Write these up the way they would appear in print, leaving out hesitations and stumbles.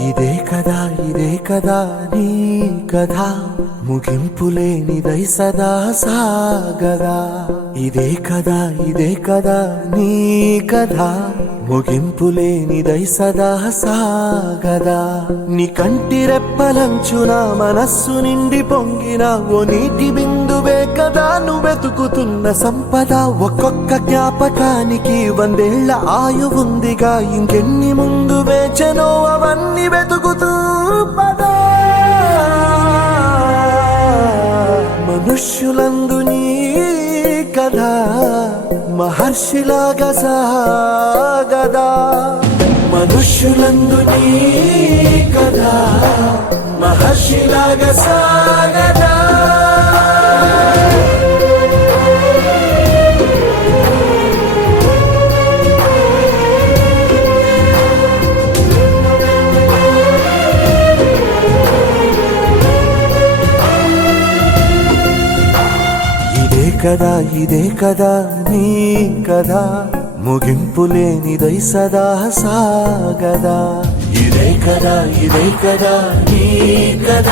ఇదే కదా నీ కథ ముగింపులేనిదై సదా సాగదా. ఇదే కదా నీ కథ ముగింపులేనిదై సదా సాగదా. నీ కంటి రెప్పలంచున మనస్సు నిండి పొంగిన ఓ నీటి బిందువే కదా నువ్వెతుకుతున్న సంపద. ఒక్కొక్క జ్ఞాపకానికి 100 ఏళ్ల ఆయువుందిగా, ఇంకెన్ని ముందు వేచనో అవన్నీ వెతుకుతూ పదా. మనుష్యులందు నీ కథ మహర్షిలాగా సాగదా. మనుష్యులందు నీ కథ మహర్షిలాగా సాగదా. ఇదే కదా నీ కథ ముగింపులేనిదై సదా సాగదా. ఇదే కదా నీ కథ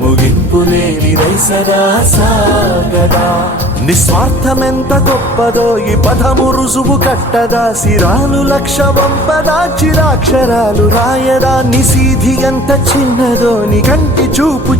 ముగింపులేనిదై సదా సాగదా. నిస్వార్థమెంత గొప్పదో ఈ పదము రుజువు కట్టదా. సిరాలు లక్ష వంపదా, చిరాక్షరాలు రాయదా. నిశీధి ఎంత చిన్నదో నీ కంటి చూపు